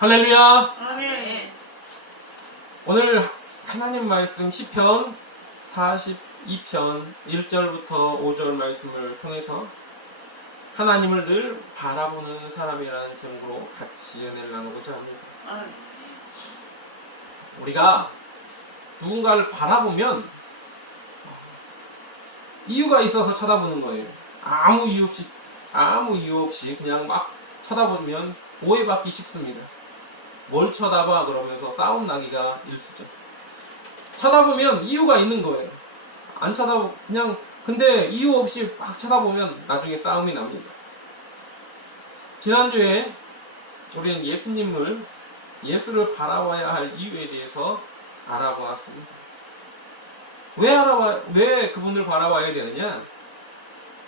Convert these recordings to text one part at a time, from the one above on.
할렐루야. 아멘. 오늘 하나님 말씀 시편 42편 1절부터 5절 말씀을 통해서 하나님을 늘 바라보는 사람이라는 제목으로 같이 은혜를 나누고자 합니다. 아멘. 우리가 누군가를 바라보면 이유가 있어서 쳐다보는 거예요. 아무 이유 없이 그냥 막 쳐다보면 오해받기 쉽습니다. 뭘 쳐다봐 그러면서 싸움 나기가 일쑤죠. 쳐다보면 이유가 있는 거예요. 안 쳐다보 그냥 근데 이유 없이 막 쳐다보면 나중에 싸움이 납니다. 지난주에 우리는 예수를 바라봐야 할 이유에 대해서 알아보았습니다. 왜 그분을 바라봐야 되느냐?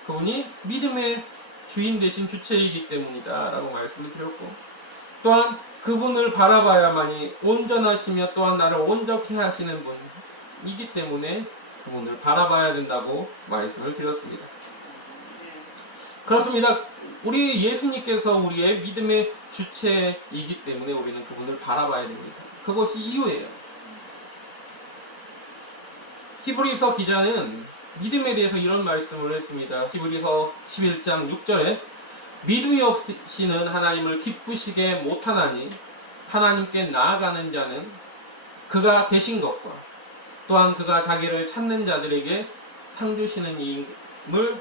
그분이 믿음의 주인 되신 주체이기 때문이다 라고 말씀을 드렸고, 또한 그분을 바라봐야만이 온전하시며 또한 나를 온전케 하시는 분이기 때문에 그분을 바라봐야 된다고 말씀을 드렸습니다. 그렇습니다. 우리 예수님께서 우리의 믿음의 주체이기 때문에 우리는 그분을 바라봐야 됩니다. 그것이 이유예요. 히브리서 기자는 믿음에 대해서 이런 말씀을 했습니다. 히브리서 11장 6절에 믿음이 없이는 하나님을 기쁘시게 못하나니 하나님께 나아가는 자는 그가 계신 것과 또한 그가 자기를 찾는 자들에게 상 주시는 이임을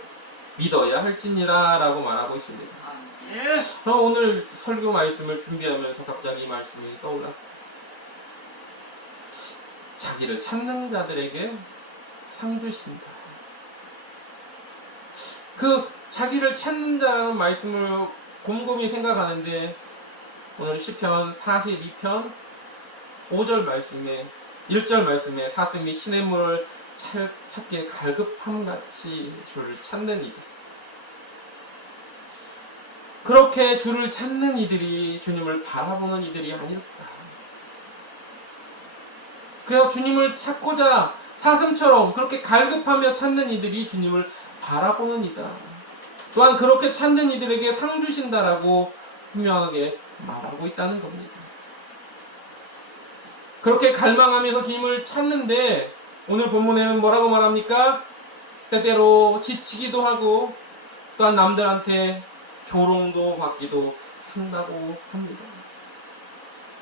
믿어야 할지니라 라고 말하고 있습니다. 그럼 오늘 설교 말씀을 준비하면서 갑자기 이 말씀이 떠올랐어요. 자기를 찾는 자들에게 상 주신다. 그 자기를 찾는 자라는 말씀을 곰곰이 생각하는데 오늘 시편 42편 5절 말씀에 1절 말씀에 사슴이 시냇물을 찾기에 갈급함같이 주를 찾는 이들, 그렇게 주를 찾는 이들이 주님을 바라보는 이들이 아닐까. 그래서 주님을 찾고자 사슴처럼 그렇게 갈급하며 찾는 이들이 주님을 바라보는 이다. 또한 그렇게 찾는 이들에게 상 주신다라고 분명하게 말하고 있다는 겁니다. 그렇게 갈망하면서 주님을 찾는데 오늘 본문에는 뭐라고 말합니까? 때때로 지치기도 하고 또한 남들한테 조롱도 받기도 한다고 합니다.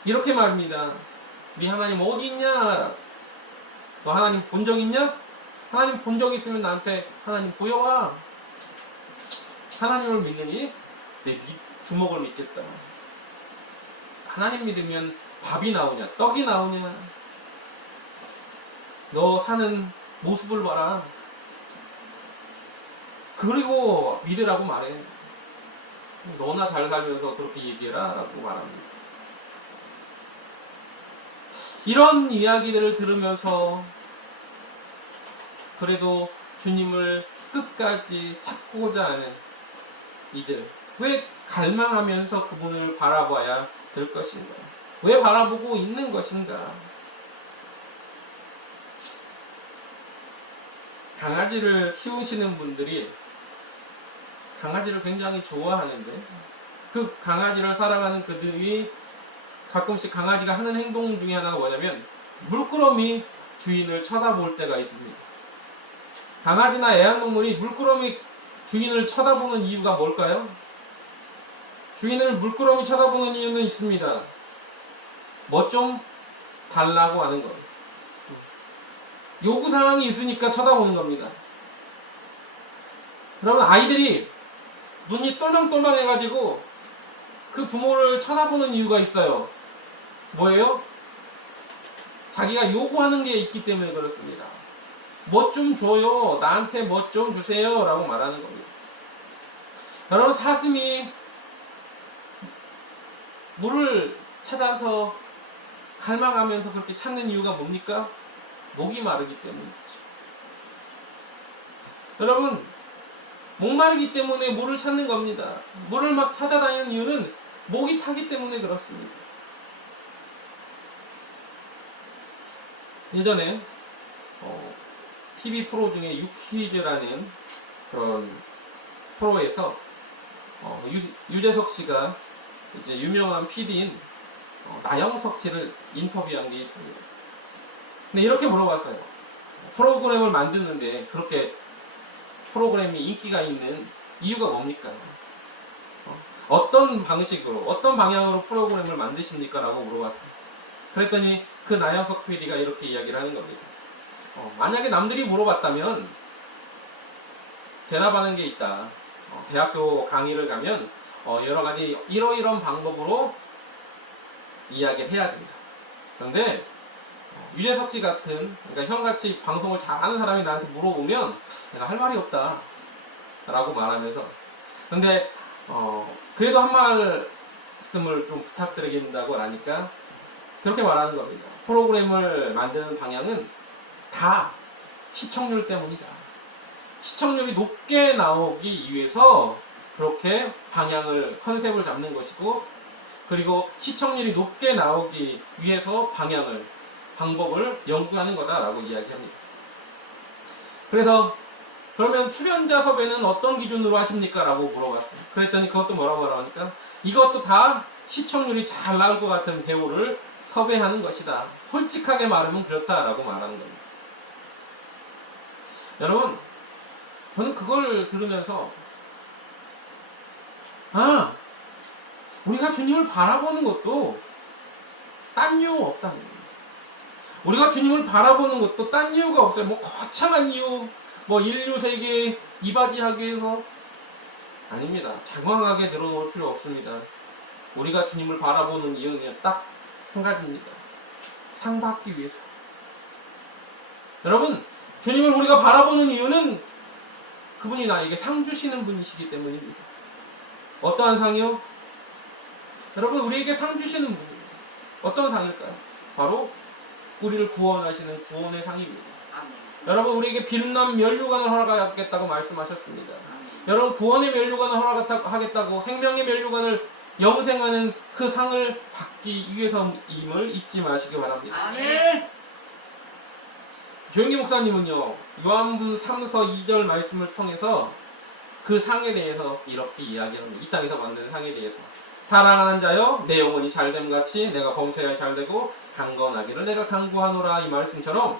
이렇게 말합니다. 네 하나님 어디 있냐? 너 하나님 본 적 있냐? 하나님 본 적 있으면 나한테 하나님 보여와. 하나님을 믿으니 내 주먹을 믿겠다. 하나님 믿으면 밥이 나오냐? 떡이 나오냐? 너 사는 모습을 봐라. 그리고 믿으라고 말해. 너나 잘 살면서 그렇게 얘기해라 라고 말합니다. 이런 이야기들을 들으면서 그래도 주님을 끝까지 찾고자 하는 이들, 왜 갈망하면서 그분을 바라봐야 될 것인가? 왜 바라보고 있는 것인가? 강아지를 키우시는 분들이 강아지를 굉장히 좋아하는데 그 강아지를 사랑하는 그들이 가끔씩 강아지가 하는 행동 중에 하나가 뭐냐면 물끄러미 주인을 쳐다볼 때가 있습니다. 강아지나 애완동물이 물끄러미 주인을 쳐다보는 이유가 뭘까요? 주인을 물끄러미 쳐다보는 이유는 있습니다. 뭐 좀 달라고 하는 거예요. 요구사항이 있으니까 쳐다보는 겁니다. 그러면 아이들이 눈이 똘망똘망 해가지고 그 부모를 쳐다보는 이유가 있어요. 뭐예요? 자기가 요구하는 게 있기 때문에 그렇습니다. 뭐 좀 줘요. 나한테 뭐 좀 주세요. 라고 말하는 겁니다. 여러분, 사슴이 물을 찾아서 갈망하면서 그렇게 찾는 이유가 뭡니까? 목이 마르기 때문이죠. 여러분, 목마르기 때문에 물을 찾는 겁니다. 물을 막 찾아다니는 이유는 목이 타기 때문에 그렇습니다. 예전에 TV 프로 중에 유퀴즈라는 그런 프로에서 유재석 씨가 이제 유명한 PD인 나영석 씨를 인터뷰한 게 있습니다. 근데 이렇게 물어봤어요. 프로그램을 만드는데 그렇게 프로그램이 인기가 있는 이유가 뭡니까? 어떤 방식으로, 어떤 방향으로 프로그램을 만드십니까? 라고 물어봤어요. 그랬더니 그 나영석 PD가 이렇게 이야기를 하는 겁니다. 만약에 남들이 물어봤다면 대답하는 게 있다. 대학교 강의를 가면 여러 가지 이러이러한 방법으로 이야기를 해야 된다. 그런데 유재석 씨 같은, 그러니까 형같이 방송을 잘하는 사람이 나한테 물어보면 내가 할 말이 없다 라고 말하면서, 근데 그래도 한 말씀을 좀 부탁드리겠다고 하니까 그렇게 말하는 겁니다. 프로그램을 만드는 방향은 다 시청률 때문이다. 시청률이 높게 나오기 위해서 그렇게 방향을, 컨셉을 잡는 것이고, 그리고 시청률이 높게 나오기 위해서 방법을 연구하는 거다라고 이야기합니다. 그래서 그러면 출연자 섭외는 어떤 기준으로 하십니까? 라고 물어봤어요. 그랬더니 그것도 뭐라고 하니까 이것도 다 시청률이 잘 나올 것 같은 배우를 섭외하는 것이다. 솔직하게 말하면 그렇다라고 말하는 겁니다. 여러분, 저는 그걸 들으면서 우리가 주님을 바라보는 것도 딴 이유 없다는 겁니다. 우리가 주님을 바라보는 것도 딴 이유가 없어요. 뭐 거창한 이유, 뭐 인류 세계 이바지하기 위해서 아닙니다. 장황하게 들어올 필요 없습니다. 우리가 주님을 바라보는 이유는 딱 한 가지입니다. 상 받기 위해서. 여러분, 주님을 우리가 바라보는 이유는 그분이 나에게 상 주시는 분이시기 때문입니다. 어떠한 상이요? 여러분, 우리에게 상 주시는 분입니다. 어떤 상일까요? 바로 우리를 구원하시는 구원의 상입니다. 아멘. 여러분, 우리에게 빛난 면류관을 허락하겠다고 말씀하셨습니다. 아멘. 여러분, 구원의 면류관을 허락하겠다고, 생명의 면류관을 영생하는 그 상을 받기 위해서임을 잊지 마시기 바랍니다. 아멘. 조영기 목사님은요, 요한복음 3서 2절 말씀을 통해서 그 상에 대해서 이렇게 이야기합니다. 이 땅에서 만든 상에 대해서. 사랑하는 자여, 내 영혼이 잘됨 같이 내가 범사에 잘되고 강건하기를 내가 강구하노라. 이 말씀처럼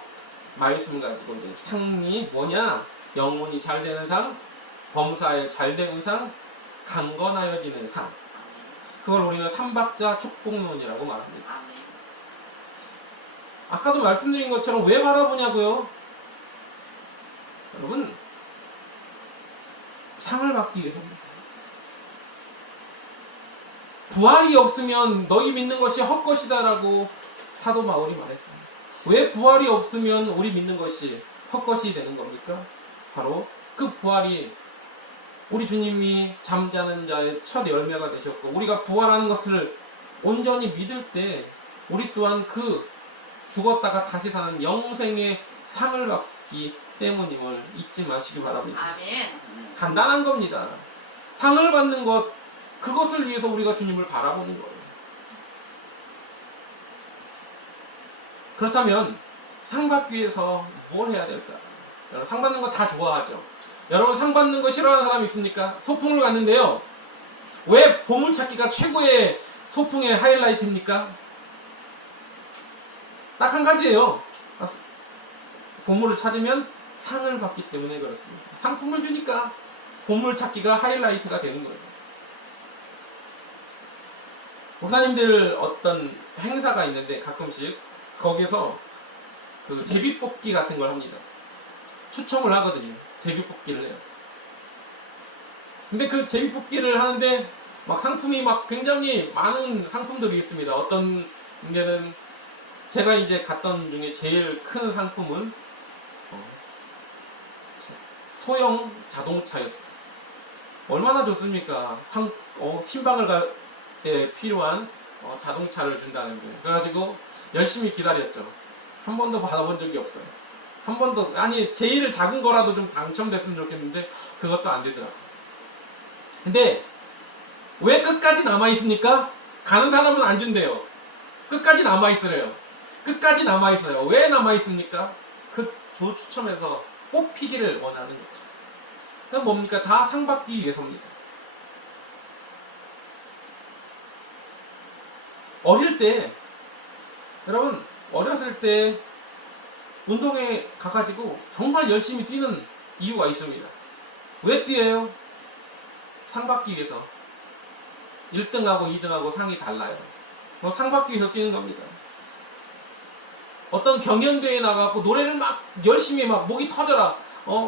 말씀 가지고 이제 상이 뭐냐? 영혼이 잘되는 상, 범사에 잘되는 상, 강건하여지는 상. 그걸 우리는 삼박자 축복론이라고 말합니다. 아까도 말씀드린 것처럼 왜 바라보냐고요? 여러분, 상을 받기 위해서입니다. 부활이 없으면 너희 믿는 것이 헛것이다 라고 사도 바울이 말했습니다. 왜 부활이 없으면 우리 믿는 것이 헛것이 되는 겁니까? 바로 그 부활이 우리 주님이 잠자는 자의 첫 열매가 되셨고, 우리가 부활하는 것을 온전히 믿을 때 우리 또한 그 죽었다가 다시 사는 영생의 상을 받기 때문임을 잊지 마시기 바랍니다. 아멘. 간단한 겁니다. 상을 받는 것, 그것을 위해서 우리가 주님을 바라보는 거예요. 그렇다면 상 받기 위해서 뭘 해야 될까? 여러분, 상 받는 거 다 좋아하죠. 여러분, 상 받는 거 싫어하는 사람 있습니까? 소풍을 갔는데요, 왜 보물찾기가 최고의 소풍의 하이라이트입니까? 딱 한 가지예요. 보물을 찾으면 상을 받기 때문에 그렇습니다. 상품을 주니까 보물찾기가 하이라이트가 되는 거예요. 목사님들 어떤 행사가 있는데 가끔씩 거기서 그 제비뽑기 같은 걸 합니다. 추첨을 하거든요. 제비뽑기를 해요. 근데 그 제비뽑기를 하는데 막 상품이 막 굉장히 많은 상품들이 있습니다. 어떤 문제는 제가 이제 갔던 중에 제일 큰 상품은 소형 자동차였어요. 얼마나 좋습니까? 신방을 갈 때 필요한 자동차를 준다는 거. 그래가지고 열심히 기다렸죠. 한 번도 받아본 적이 없어요. 한 번도, 아니 제일 작은 거라도 좀 당첨됐으면 좋겠는데 그것도 안 되더라고요. 근데 왜 끝까지 남아있습니까? 가는 사람은 안 준대요. 끝까지 남아있으래요. 끝까지 남아있어요. 왜 남아있습니까? 그 조추첨에서 뽑히기를 원하는 거죠. 그럼 뭡니까? 다 상 받기 위해서입니다. 어릴 때, 여러분, 어렸을 때 운동에 가가지고 정말 열심히 뛰는 이유가 있습니다. 왜 뛰어요? 상 받기 위해서. 1등하고 2등하고 상이 달라요. 상 받기 위해서 뛰는 겁니다. 어떤 경연대회에 나가고 노래를 막 열심히 막 목이 터져라.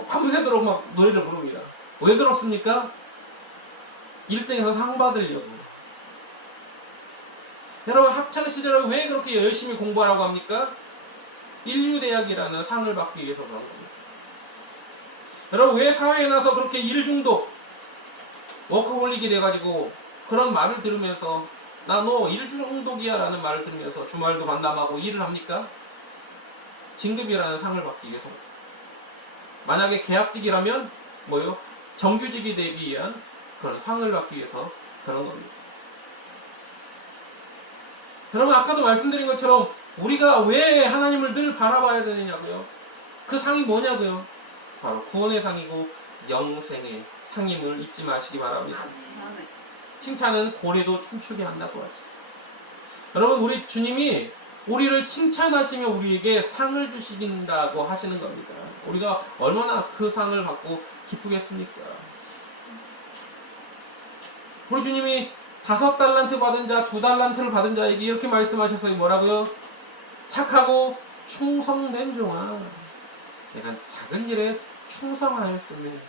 밤새도록 막 노래를 부릅니다. 왜 그렇습니까? 1등에서 상 받으려고. 여러분, 학창시절에 왜 그렇게 열심히 공부하라고 합니까? 인류대학이라는 상을 받기 위해서 그런 겁니다. 여러분, 왜 사회에 나서 그렇게 일 중독, 워크홀릭이 돼가지고 그런 말을 들으면서 나 너 일 중독이야 라는 말을 들으면서 주말도 만남하고 일을 합니까? 진급이라는 상을 받기 위해서. 만약에 계약직이라면 뭐요? 정규직이 되기 위한 그런 상을 받기 위해서 그런 겁니다. 여러분, 아까도 말씀드린 것처럼 우리가 왜 하나님을 늘 바라봐야 되느냐고요? 그 상이 뭐냐고요? 바로 구원의 상이고 영생의 상임을 잊지 마시기 바랍니다. 칭찬은 고래도 춤추게 한다고 하죠. 여러분, 우리 주님이 우리를 칭찬하시며 우리에게 상을 주신다고 하시는 겁니다. 우리가 얼마나 그 상을 받고 기쁘겠습니까? 우리 주님이 5달란트 받은 자, 2달란트를 받은 자에게 이렇게 말씀하셔서 뭐라고요? 착하고 충성된 종아, 내가 작은 일에 충성하였으면.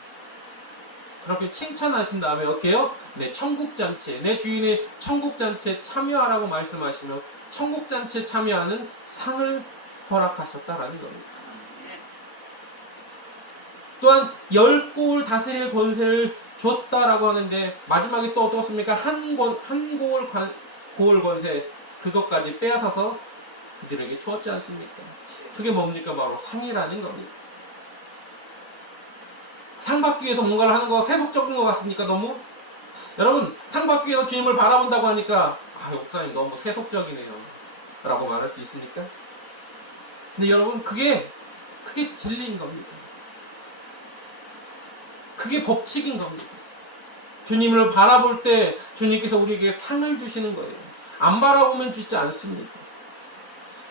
그렇게 칭찬하신 다음에 어떻게 해요? 네, 천국잔치에, 내 주인의 천국잔치에 참여하라고 말씀하시며 천국잔치에 참여하는 상을 허락하셨다라는 겁니다. 또한 10골 다스릴 권세를 줬다라고 하는데 마지막에 또 어떻습니까? 한 고을 권세, 그것까지 빼앗아서 그들에게 주었지 않습니까? 그게 뭡니까? 바로 상이라는 겁니다. 상 받기 위해서 뭔가를 하는 거 세속적인 것 같습니까? 너무? 여러분, 상 받기 위해서 주님을 바라본다고 하니까 목사님 너무 세속적이네요 라고 말할 수 있습니까? 근데 여러분, 그게 진리인 겁니다. 그게 법칙인 겁니다. 주님을 바라볼 때 주님께서 우리에게 상을 주시는 거예요. 안 바라보면 주지 않습니다.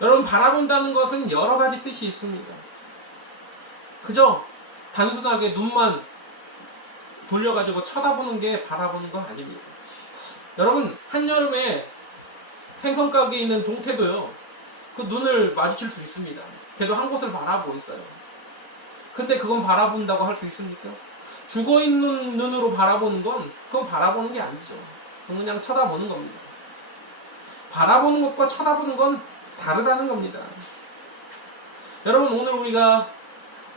여러분, 바라본다는 것은 여러 가지 뜻이 있습니다. 그저 단순하게 눈만 돌려가지고 쳐다보는 게 바라보는 건 아닙니다. 여러분, 한여름에 생선 가게에 있는 동태도요, 그 눈을 마주칠 수 있습니다. 걔도 한 곳을 바라보고 있어요. 근데 그건 바라본다고 할 수 있습니까? 죽어있는 눈으로 바라보는 건 그건 바라보는 게 아니죠. 그건 그냥 쳐다보는 겁니다. 바라보는 것과 쳐다보는 건 다르다는 겁니다. 여러분, 오늘 우리가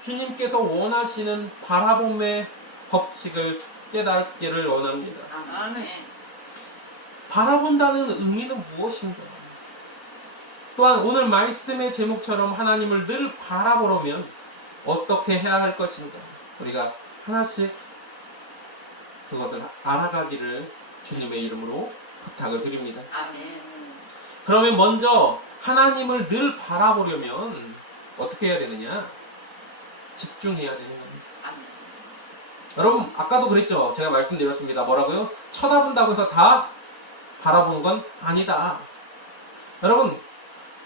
주님께서 원하시는 바라봄의 법칙을 깨닫기를 원합니다. 아멘. 바라본다는 의미는 무엇인가? 또한 오늘 말씀의 제목처럼 하나님을 늘 바라보려면 어떻게 해야 할 것인가? 우리가 하나씩 그것을 알아가기를 주님의 이름으로 부탁을 드립니다. 아멘. 그러면 먼저 하나님을 늘 바라보려면 어떻게 해야 되느냐? 집중해야 되는 겁니다. 아멘. 여러분, 아까도 그랬죠? 제가 말씀드렸습니다. 뭐라고요? 쳐다본다고 해서 다 바라보는 건 아니다. 여러분,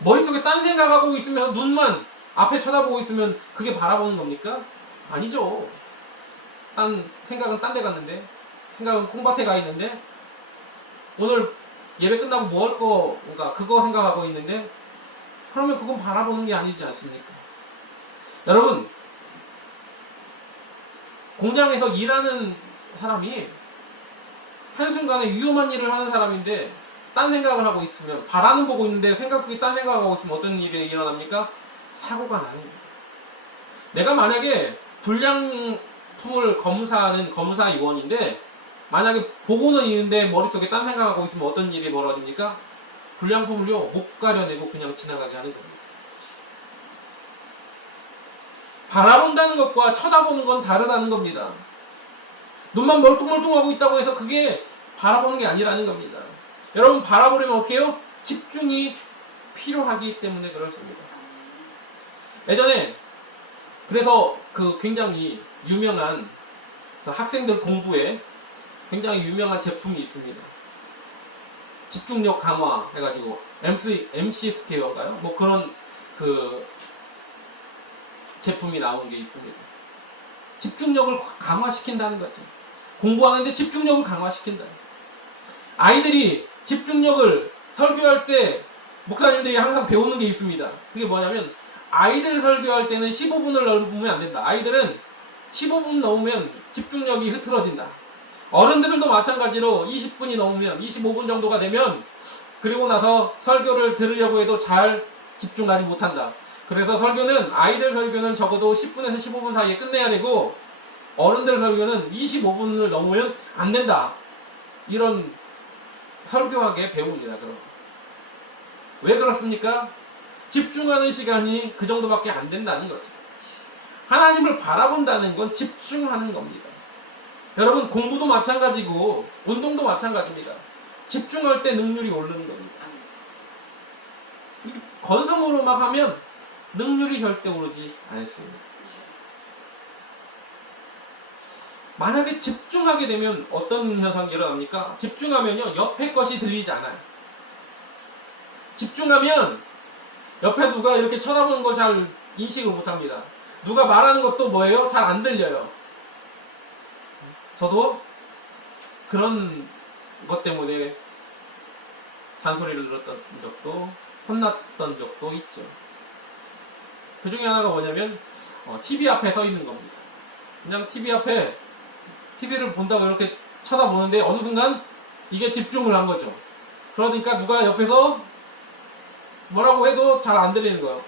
머릿속에 딴 생각하고 있으면 눈만 앞에 쳐다보고 있으면 그게 바라보는 겁니까? 아니죠. 생각은 딴 데 갔는데, 생각은 콩밭에 가 있는데, 오늘 예배 끝나고 뭐 할 거인가 그거 생각하고 있는데, 그러면 그건 바라보는 게 아니지 않습니까? 여러분, 공장에서 일하는 사람이 한순간에 위험한 일을 하는 사람인데 딴 생각을 하고 있으면, 바라는 보고 있는데 생각 속에 딴 생각을 하고 있으면 어떤 일이 일어납니까? 사고가 나는 거예요. 내가 만약에 불량품을 검사하는 검사위원인데 만약에 보고는 있는데 머릿속에 딴 생각하고 있으면 어떤 일이 벌어집니까? 불량품을요, 못 가려내고 그냥 지나가게 하는 겁니다. 바라본다는 것과 쳐다보는 건 다르다는 겁니다. 눈만 멀뚱멀뚱하고 있다고 해서 그게 바라보는 게 아니라는 겁니다. 여러분, 바라보려면 어떻게 해요? 집중이 필요하기 때문에 그렇습니다. 예전에 그래서 그 굉장히 유명한 그 학생들 공부에 굉장히 유명한 제품이 있습니다. 집중력 강화 해가지고 MC 스퀘어인가요? 뭐 그런 그 제품이 나온 게 있습니다. 집중력을 강화시킨다는 거죠. 공부하는데 집중력을 강화시킨다. 아이들이 집중력을 설교할 때 목사님들이 항상 배우는 게 있습니다. 그게 뭐냐면 아이들 설교할 때는 15분을 넘으면 안 된다. 아이들은 15분 넘으면 집중력이 흐트러진다. 어른들도 마찬가지로 20분이 넘으면 25분 정도가 되면 그리고 나서 설교를 들으려고 해도 잘 집중하지 못한다. 그래서 설교는 아이들 설교는 적어도 10분에서 15분 사이에 끝내야 되고 어른들 설교는 25분을 넘으면 안 된다. 이런 설교하게 배웁니다. 그럼 왜 그렇습니까? 집중하는 시간이 그 정도밖에 안 된다는 거죠. 하나님을 바라본다는 건 집중하는 겁니다. 여러분 공부도 마찬가지고 운동도 마찬가지입니다. 집중할 때 능률이 오르는 겁니다. 건성으로 막 하면 능률이 절대 오르지 않습니다. 만약에 집중하게 되면 어떤 현상이 일어납니까? 집중하면요 옆에 것이 들리지 않아요. 집중하면 옆에 누가 이렇게 쳐다보는 걸 잘 인식을 못합니다. 누가 말하는 것도 뭐예요? 잘 안 들려요. 저도 그런 것 때문에 잔소리를 들었던 적도 혼났던 적도 있죠. 그 중에 하나가 뭐냐면 TV 앞에 서 있는 겁니다. 그냥 TV 앞에 TV를 본다고 이렇게 쳐다보는데 어느 순간 이게 집중을 한 거죠. 그러니까 누가 옆에서 뭐라고 해도 잘 안 들리는 거예요.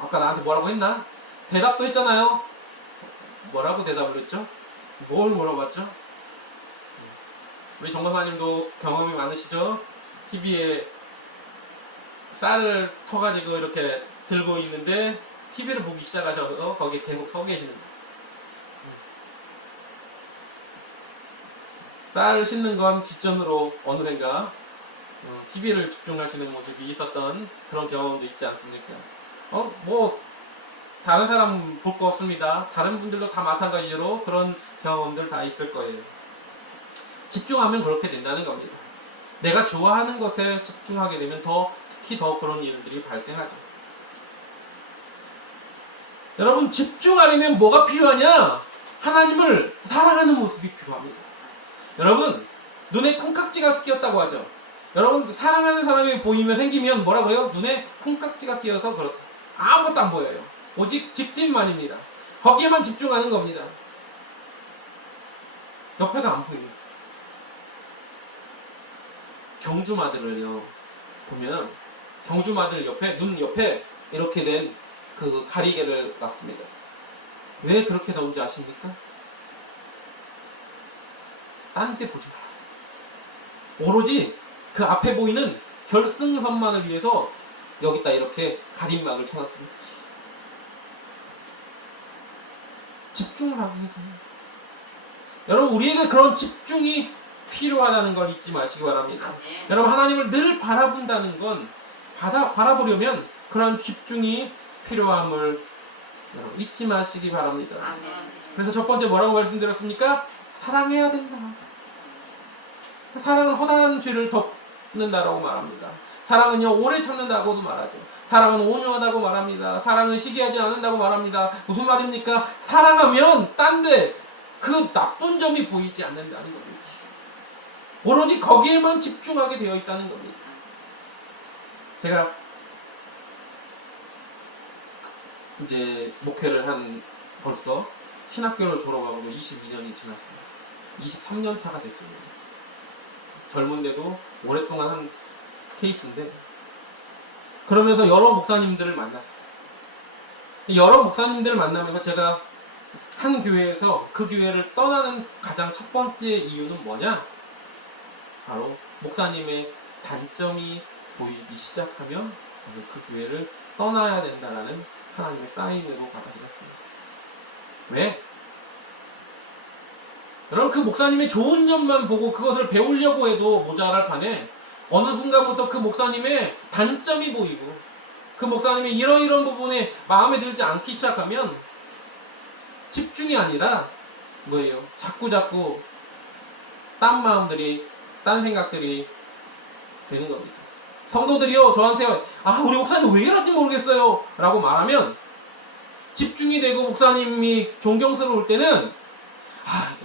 아까 나한테 뭐라고 했나? 대답도 했잖아요. 뭐라고 대답을 했죠? 뭘 물어봤죠? 우리 정박사님도 경험이 많으시죠? TV에 쌀을 퍼가지고 이렇게 들고 있는데 TV를 보기 시작하셔서 거기에 계속 서 계시는 거예요. 쌀을 씻는 건 뒷전으로 어느샌가 TV를 집중하시는 모습이 있었던 그런 경험도 있지 않습니까? 뭐 다른 사람 볼 거 없습니다. 다른 분들도 다 마찬가지로 그런 경험들 다 있을 거예요. 집중하면 그렇게 된다는 겁니다. 내가 좋아하는 것에 집중하게 되면 특히 더 그런 일들이 발생하죠. 여러분 집중하려면 뭐가 필요하냐? 하나님을 사랑하는 모습이 필요합니다. 여러분 눈에 콩깍지가 끼었다고 하죠. 여러분 사랑하는 사람이 보이면 생기면 뭐라고 해요? 눈에 콩깍지가 끼어서 그렇다. 아무것도 안 보여요. 오직 집집만입니다. 거기에만 집중하는 겁니다. 옆에가 안 보여요. 경주마들을요 보면 경주마들 옆에 눈 옆에 이렇게 된 그 가리개를 놨습니다. 왜 그렇게 나온지 아십니까? 딴 데 보지 마요. 오로지 그 앞에 보이는 결승선만을 위해서 여기다 이렇게 가림막을 쳐놨습니다. 집중을 하기 위해서요. 여러분 우리에게 그런 집중이 필요하다는 걸 잊지 마시기 바랍니다. 아멘. 여러분 하나님을 늘 바라본다는 건 바라보려면 그런 집중이 필요함을 여러분 잊지 마시기 바랍니다. 아멘. 그래서 첫 번째 뭐라고 말씀드렸습니까? 사랑해야 된다. 사랑은 허다한 죄를 덮는다라고 말합니다. 사랑은요 오래 참는다고도 말하죠. 사랑은 온유하다고 말합니다. 사랑은 시기하지 않는다고 말합니다. 무슨 말입니까? 사랑하면 딴데 그 나쁜 점이 보이지 않는다는 겁니다. 오로지 거기에만 집중하게 되어 있다는 겁니다. 제가 이제 목회를 한 벌써 신학교를 졸업하고 22년이 지났습니다. 23년 차가 됐습니다. 젊은데도 오랫동안 한 케이스인데 그러면서 여러 목사님들을 만났어요. 여러 목사님들을 만나면서 제가 한 교회에서 그 교회를 떠나는 가장 첫 번째 이유는 뭐냐? 바로 목사님의 단점이 보이기 시작하면 그 교회를 떠나야 된다라는 하나님의 사인으로 받아들였습니다. 왜? 여러분 그 목사님의 좋은 점만 보고 그것을 배우려고 해도 모자랄 판에 어느 순간부터 그 목사님의 단점이 보이고 그 목사님이 이런 부분에 마음에 들지 않기 시작하면 집중이 아니라 뭐예요? 자꾸 딴 마음들이 딴 생각들이 되는 겁니다. 성도들이요, 저한테 우리 목사님 왜 이러는지 모르겠어요 라고 말하면 집중이 되고 목사님이 존경스러울 때는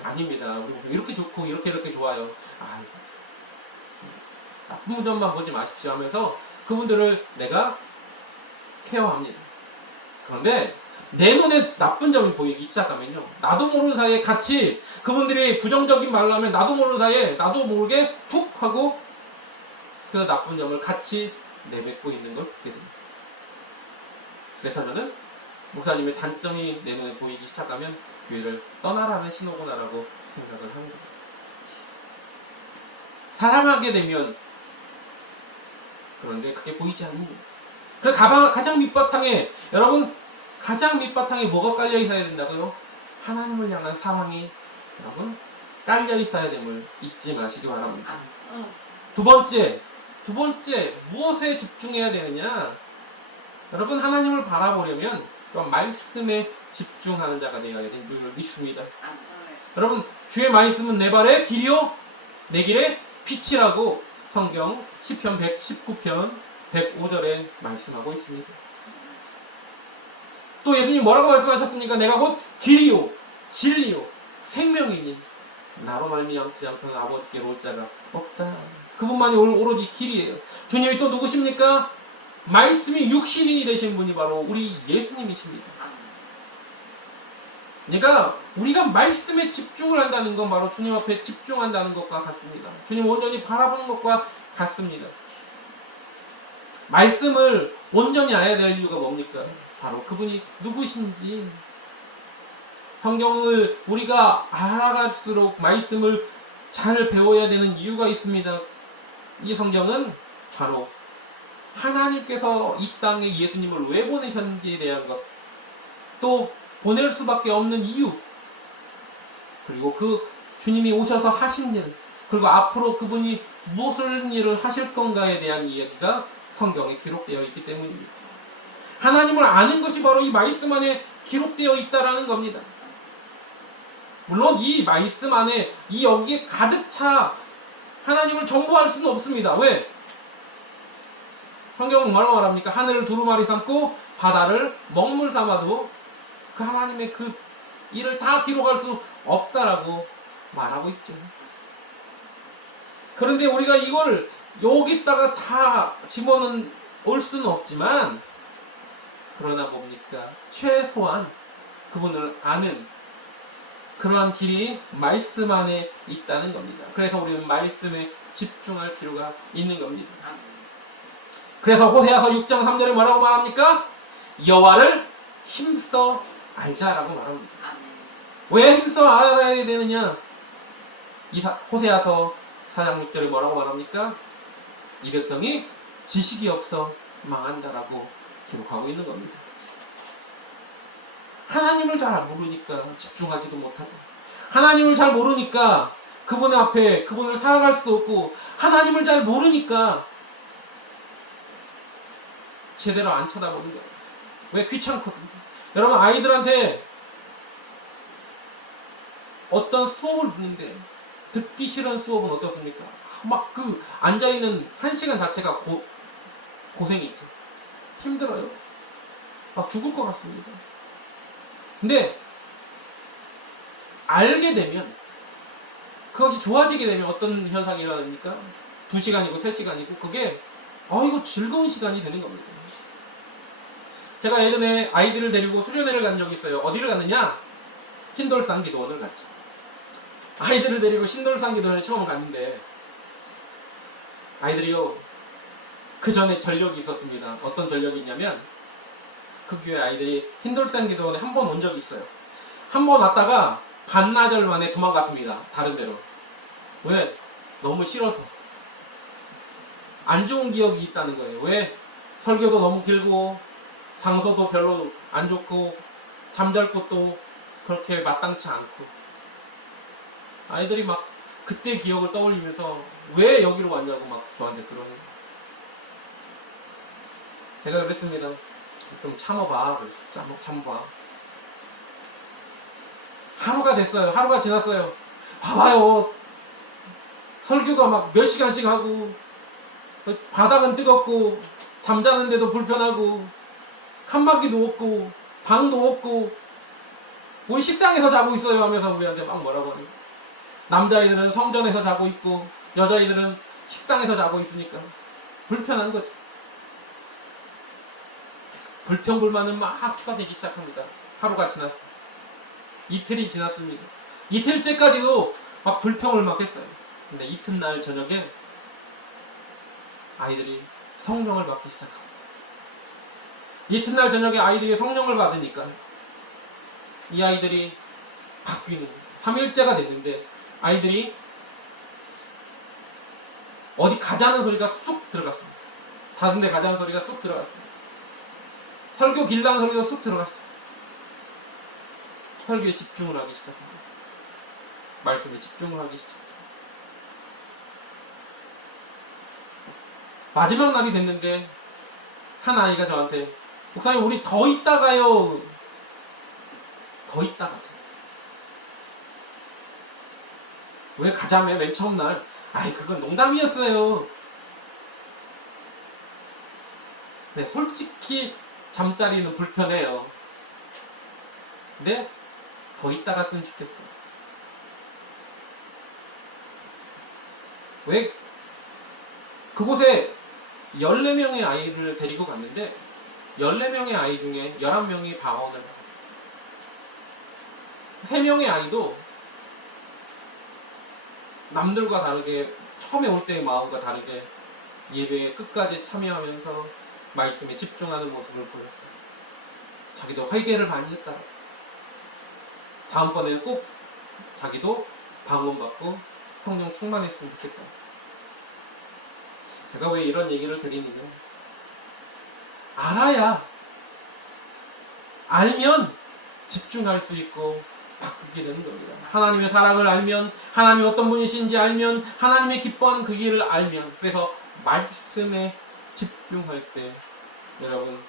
아닙니다. 우리 이렇게 좋고 이렇게 좋아요. 나쁜 점만 보지 마십시오 하면서 그분들을 내가 케어합니다. 그런데 내 눈에 나쁜 점이 보이기 시작하면요, 나도 모르는 사이에 같이 그분들이 부정적인 말을 하면 나도 모르는 사이에 나도 모르게 툭 하고 그 나쁜 점을 같이 내뱉고 있는 걸 보게 됩니다. 그래서 저는 목사님의 단점이 내 눈에 보이기 시작하면 교회를 떠나라는 신호구나라고 생각을 합니다. 사랑하게 되면 그런데 그게 보이지 않습니다. 그 가장 밑바탕에, 여러분, 가장 밑바탕에 뭐가 깔려 있어야 된다고요? 하나님을 향한 사랑이 여러분 깔려 있어야 됨을 잊지 마시기 바랍니다. 두 번째 무엇에 집중해야 되느냐? 여러분, 하나님을 바라보려면 또한 말씀에 집중하는 자가 되어야 되는 줄 믿습니다. 여러분, 주의 말씀은 내 발의 길이요 내 길의 빛이라고 성경 시편 119편 105절에 말씀하고 있습니다. 또 예수님 뭐라고 말씀하셨습니까? 내가 곧 길이요 진리요 생명이니 나로 말미암지 않고는 아버지께로 올 자가 없다. 그분만이 오로지 길이에요. 주님이 또 누구십니까? 말씀이 육신이 되신 분이 바로 우리 예수님이십니다. 그러니까 우리가 말씀에 집중을 한다는 건 바로 주님 앞에 집중한다는 것과 같습니다. 주님 온전히 바라보는 것과 같습니다. 말씀을 온전히 알아야 될 이유가 뭡니까? 바로 그분이 누구신지. 성경을 우리가 알아갈수록 말씀을 잘 배워야 되는 이유가 있습니다. 이 성경은 바로 하나님께서 이 땅에 예수님을 왜 보내셨는지에 대한 것, 또 보낼 수밖에 없는 이유, 그리고 그 주님이 오셔서 하신 일, 그리고 앞으로 그분이 무슨 일을 하실 건가에 대한 이야기가 성경에 기록되어 있기 때문입니다. 하나님을 아는 것이 바로 이 말씀 안에 기록되어 있다라는 겁니다. 물론 이 말씀 안에 여기에 가득 차 하나님을 정보할 수는 없습니다. 왜? 성경은 뭐라고 말합니까? 하늘을 두루마리 삼고 바다를 먹물 삼아도 그 하나님의 그 일을 다 기록할 수 없다라고 말하고 있죠. 그런데 우리가 이걸 여기다가 다 집어넣을 수는 없지만, 그러나 뭡니까? 최소한 그분을 아는 그러한 길이 말씀 안에 있다는 겁니다. 그래서 우리는 말씀에 집중할 필요가 있는 겁니다. 그래서 호세아서 6장 3절에 뭐라고 말합니까? 여호와를 힘써 알자라고 말합니다. 왜 힘써 알아야 되느냐? 호세아서 4장 6절에 뭐라고 말합니까? 이 백성이 지식이 없어 망한다라고 기록하고 있는 겁니다. 하나님을 잘 모르니까 집중하지도 못하고, 하나님을 잘 모르니까 그분 앞에 그분을 살아갈 수도 없고, 하나님을 잘 모르니까 제대로 안 쳐다보는 거예요. 왜? 귀찮거든요. 여러분, 아이들한테 어떤 수업을 듣는데 듣기 싫은 수업은 어떻습니까? 막 그 앉아있는 1시간 자체가 고생이죠. 힘들어요. 막 죽을 것 같습니다. 근데 알게 되면, 그것이 좋아지게 되면 어떤 현상이 일어납니까? 2시간이고 3시간이고 그게 이거 즐거운 시간이 되는 겁니다. 제가 예전에 아이들을 데리고 수련회를 간 적이 있어요. 어디를 갔느냐? 신돌산 기도원을 갔죠. 아이들을 데리고 신돌산 기도원에 처음 갔는데, 아이들이요, 그 전에 전력이 있었습니다. 어떤 전력이 있냐면, 그 교회 아이들이 신돌산 기도원에 한 번 온 적이 있어요. 한 번 왔다가 반나절 만에 도망갔습니다. 다른 데로. 왜? 너무 싫어서. 안 좋은 기억이 있다는 거예요. 왜? 설교도 너무 길고 장소도 별로 안 좋고 잠잘 곳도 그렇게 마땅치 않고. 아이들이 막 그때 기억을 떠올리면서 왜 여기로 왔냐고 막 저한테 그러네요. 제가 그랬습니다. 좀 참아봐. 참아봐. 하루가 됐어요. 하루가 지났어요. 봐봐요. 설교가 막 몇 시간씩 하고 바닥은 뜨겁고 잠자는데도 불편하고 칸막이도 없고 방도 없고 우리 식당에서 자고 있어요 하면서 우리한테 막 뭐라고 하는 거예요. 남자애들은 성전에서 자고 있고 여자애들은 식당에서 자고 있으니까 불편한 거죠. 불평불만은 막 쏟아내기 시작합니다. 하루가 지났어요. 이틀이 지났습니다. 이틀째까지도 막 불평을 막 했어요. 근데 이튿날 저녁에 아이들이 성령을 받기 시작합니다. 이튿날 저녁에 아이들이 성령을 받으니까 이 아이들이 바뀌는 3일째가 됐는데 아이들이 어디 가자는 소리가 쑥 들어갔습니다. 다른 데 가자는 소리가 쑥 들어갔습니다. 설교 길라는 소리가 쑥 들어갔어요. 설교에 집중을 하기 시작합니다. 말씀에 집중을 하기 시작합니다. 마지막 날이 됐는데 한 아이가 저한테 목사님 우리 더 있다가요. 더 있다가 왜 가자며 맨 처음 날 아이 그건 농담이었어요. 네, 솔직히 잠자리는 불편해요. 근데 더 있다 갔으면 좋겠어요. 왜 그곳에 14명의 아이를 데리고 갔는데 14명의 아이 중에 11명이 방언을 해요. 3명의 아이도 남들과 다르게 처음에 올 때의 마음과 다르게 예배에 끝까지 참여하면서 말씀에 집중하는 모습을 보였어요. 자기도 회개를 많이 했다. 다음번에는 꼭 자기도 방언받고 성령 충만했으면 좋겠다. 제가 왜 이런 얘기를 드리느냐. 알면 집중할 수 있고 바꾸게 되는 겁니다. 하나님의 사랑을 알면, 하나님이 어떤 분이신지 알면, 하나님의 기뻐하는 그 길을 알면, 그래서 말씀에 집중할 때 여러분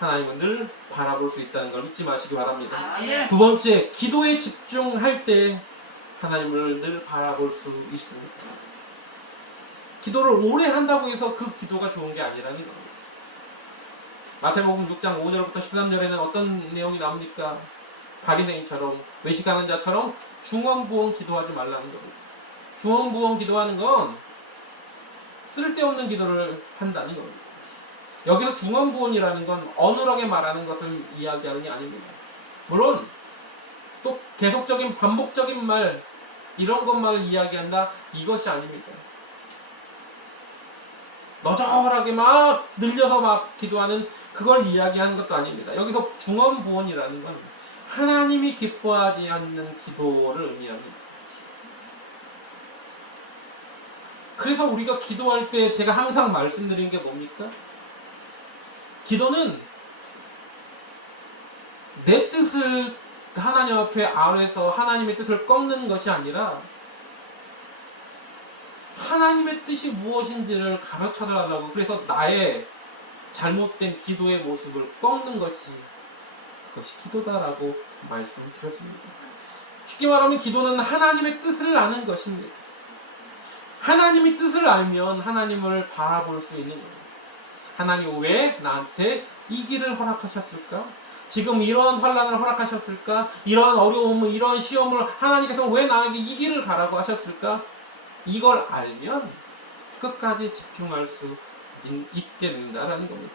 하나님은 늘 바라볼 수 있다는 걸 잊지 마시기 바랍니다. 두 번째, 기도에 집중할 때 하나님을 늘 바라볼 수 있습니다. 기도를 오래 한다고 해서 그 기도가 좋은 게 아니라는 겁니다. 마태복음 6장 5절부터 13절에는 어떤 내용이 나옵니까? 바리새인처럼 외식하는 자처럼 중언부언 기도하지 말라는 겁니다. 중언부언 기도하는 건 쓸데없는 기도를 한다는 겁니다. 여기서 중언부언이라는 건 어눌하게 말하는 것을 이야기하는 게 아닙니다. 물론 또 계속적인 반복적인 말 이런 것만을 이야기한다 이것이 아닙니다. 너저하게 막 늘려서 막 기도하는 그걸 이야기하는 것도 아닙니다. 여기서 중언부언이라는 건 하나님이 기뻐하지 않는 기도를 의미합니다. 그래서 우리가 기도할 때 제가 항상 말씀드리는 게 뭡니까? 기도는 내 뜻을 하나님 앞에 아뢰서 하나님의 뜻을 꺾는 것이 아니라 하나님의 뜻이 무엇인지를 가르쳐 달라고, 그래서 나의 잘못된 기도의 모습을 꺾는 것이 그것이 기도다라고 말씀을 드렸습니다. 쉽게 말하면 기도는 하나님의 뜻을 아는 것입니다. 하나님의 뜻을 알면 하나님을 바라볼 수 있는 거예요. 하나님 왜 나한테 이 길을 허락하셨을까? 지금 이러한 환난을 허락하셨을까? 이러한 어려움을, 이러한 시험을 하나님께서 왜 나에게 이 길을 가라고 하셨을까? 이걸 알면 끝까지 집중할 수 있게 된다라는 겁니다.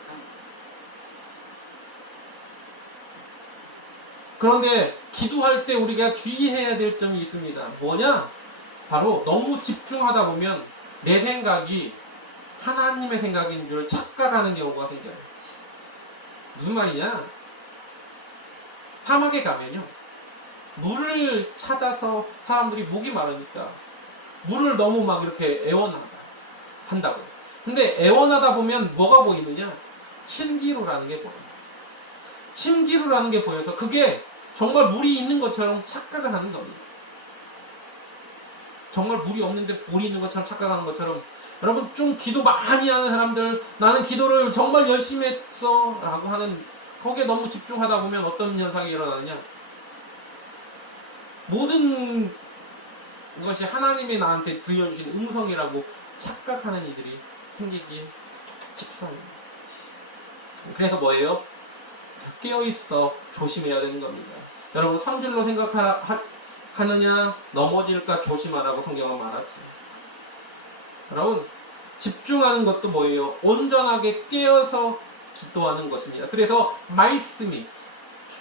그런데 기도할 때 우리가 주의해야 될 점이 있습니다. 뭐냐? 바로 너무 집중하다 보면 내 생각이 하나님의 생각인 줄 착각하는 경우가 생겨요. 무슨 말이냐? 사막에 가면요, 물을 찾아서 사람들이 목이 마르니까 물을 너무 막 이렇게 애원한다고요. 근데 애원하다 보면 뭐가 보이느냐? 신기루라는 게 보여요. 신기루라는 게 보여서 그게 정말 물이 있는 것처럼 착각을 하는 겁니다. 정말 물이 없는데 물이 있는 것처럼 착각하는 것처럼, 여러분 좀 기도 많이 하는 사람들, 나는 기도를 정말 열심히 했어 라고 하는, 거기에 너무 집중하다 보면 어떤 현상이 일어나느냐, 모든 것이 하나님이 나한테 들려주신 음성이라고 착각하는 이들이 생기기 십상입니다. 그래서 뭐예요? 깨어있어 조심해야 되는 겁니다. 여러분 성질로 생각하느냐 넘어질까 조심하라고 성경은 말하죠. 여러분 집중하는 것도 뭐예요? 온전하게 깨어서 기도하는 것입니다. 그래서 말씀이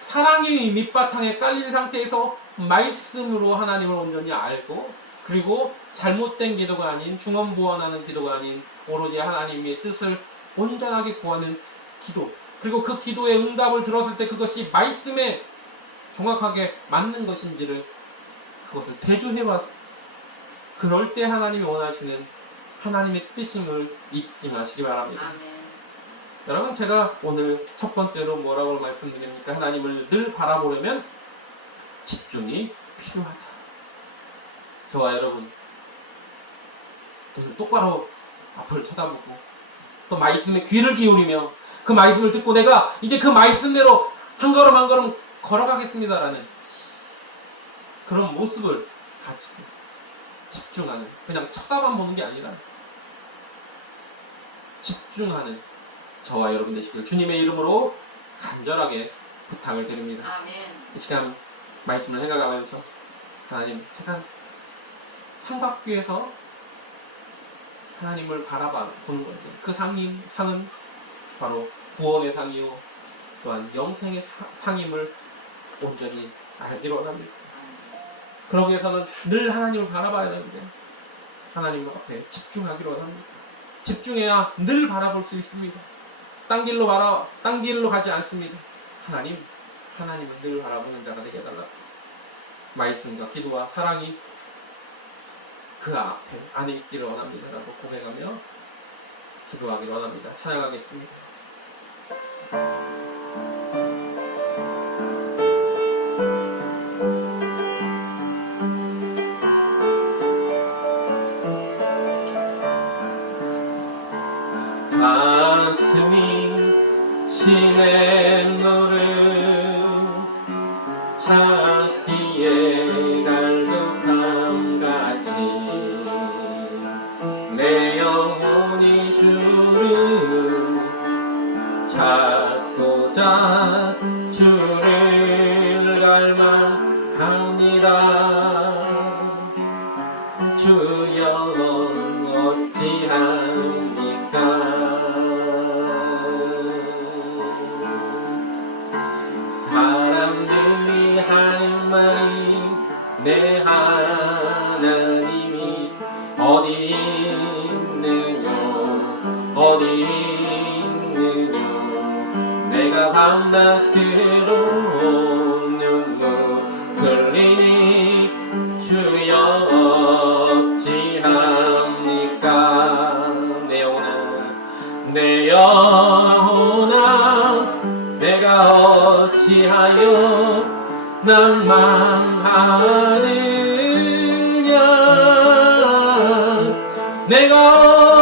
사랑이 밑바탕에 깔린 상태에서 말씀으로 하나님을 온전히 알고, 그리고 잘못된 기도가 아닌 중언부언하는 기도가 아닌 오로지 하나님의 뜻을 온전하게 구하는 기도, 그리고 그 기도의 응답을 들었을 때 그것이 말씀에 정확하게 맞는 것인지를 그것을 대조해봐서 그럴 때 하나님이 원하시는 하나님의 뜻임을 잊지 마시기 바랍니다. 아멘. 여러분 제가 오늘 첫 번째로 뭐라고 말씀드립니까? 하나님을 늘 바라보려면 집중이 필요하다. 저와 여러분 똑바로 앞을 쳐다보고 또 말씀에 귀를 기울이며 그 말씀을 듣고 내가 이제 그 말씀대로 한 걸음 한 걸음 걸어가겠습니다라는 그런 모습을 가지고 집중하는, 그냥 쳐다만 보는 게 아니라 집중하는 저와 여러분 되시길 주님의 이름으로 간절하게 부탁을 드립니다. 아멘. 이 시간 말씀을 생각하면서 하나님 세상 상박귀에서 하나님을 바라보는 거죠. 그 상은 바로 구원의 상이요 또한 영생의 상임을 온전히 알기로 원합니다. 그러기 위해서는 늘 하나님을 바라봐야 되는데 하나님 앞에 집중하기로 원합니다. 집중해야 늘 바라볼 수 있습니다. 딴 길로 가지 않습니다. 하나님을 늘 바라보는 자가 되게 해달라. 말씀과 기도와 사랑이 그 앞에 안에 있기를 원합니다. 라고 고백하며 기도하기를 원합니다. 찬양하겠습니다. 가슴이 신의 노를 찾기에 갈급함같이 내 영혼이 주를 찾고자 주를 갈망합니다. 주여 어찌합니까? 사람들이 하는 말이 내 하나님이 어디 있느냐 내가 밤낮으로 눈물 흘리니 주여 어찌합니까? 내 영혼아 내가 어찌하여 낭망하느냐 내가